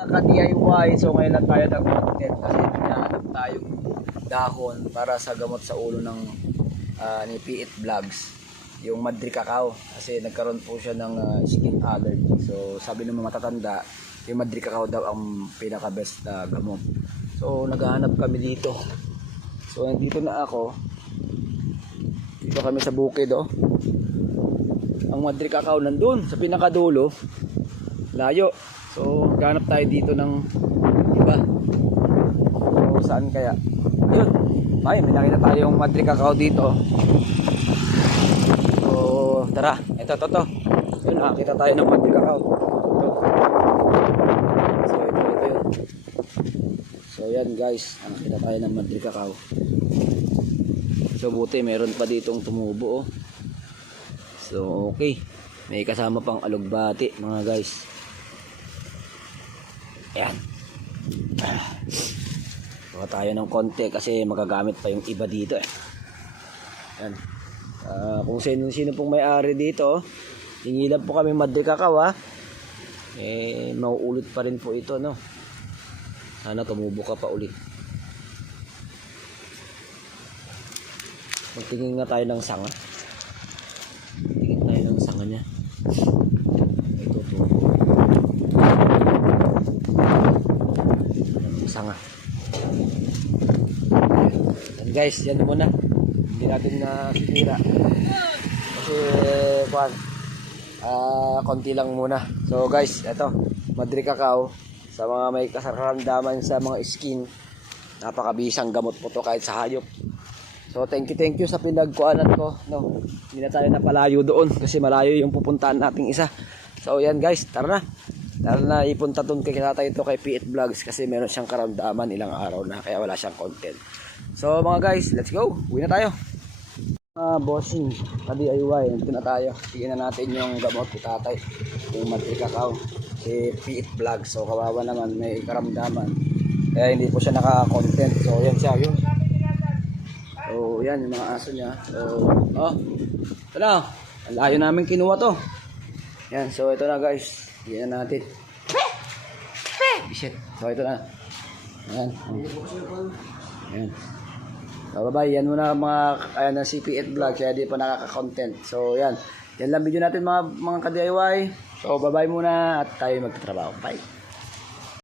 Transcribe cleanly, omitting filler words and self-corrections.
Ka-DIY, so ngayon lang tayo nag-content kasi hinahanap tayong dahon para sa gamot sa ulo ng ni Piit Vlogs, yung Madri Cacao, kasi nagkaroon po siya ng skin allergy. So sabi ng mga matatanda, yung Madri Cacao daw ang pinaka best gamot. So naghahanap kami dito. So nandito na ako. Dito kami sa bukid, oh. Ang Madri Cacao nandun sa pinakadulo, layo. So ganap tayo dito ng iba. So saan kaya? Yun. Ay, may nakita tayong Madri Cacao dito. So tara, ito. Yun, nakita tayo ng Madri Cacao. So ito yun. So yan guys, nakita tayo ng Madri Cacao. So buti meron pa ditong tumubo, oh. So okay, may kasama pang alugbati mga guys. Ayan. Buka tayo ng konti kasi magagamit pa yung iba dito, eh. Ayan. Kung sino pong may-ari dito, hingi lang po kami Madri Cacao, ha. Eh, mauulit pa rin po ito, no. Sana tumubo ka pa ulit. Magtingin nga tayo ng sanga. Tingin tayo ng sanga niya. Ito po. Sanga. And guys, yan muna. Hindi natin na sisira. Kasi konti lang muna. So guys, ito, Madri Cacao sa mga may kasaramdaman sa mga skin. Napakabisang gamot po to kahit sa hayop. So thank you sa pinagkuanan ko, no. Hindi na tayo napalayo doon kasi malayo yung pupuntahan nating isa. So yan guys, tara na. Dahil na ipunta doon kay tatay ito kay Piit Vlogs kasi meron siyang karamdaman ilang araw na kaya wala siyang content. So mga guys, let's go. Uwi na tayo. Bossing, ka-DIY, nandito na tayo. Tingnan natin yung gamot ni tatay, yung Madri Cacao, si Piit Vlogs. So kawawa naman, may karamdaman. Kaya hindi po siya naka-content. So yan siya, yun. So yan yung mga aso niya. So, ito na. Ang layo namin kinuha to. Yan, so ito na guys. Yan natin. Shit. So ito na. Ayan. Ayan. So bye-bye. Yan muna mga na si Piit Vlog. Kaya di pa nakaka-content. So yan. Yan lang video natin mga ka-DIY. So bye-bye muna at tayo magtatrabaho. Bye.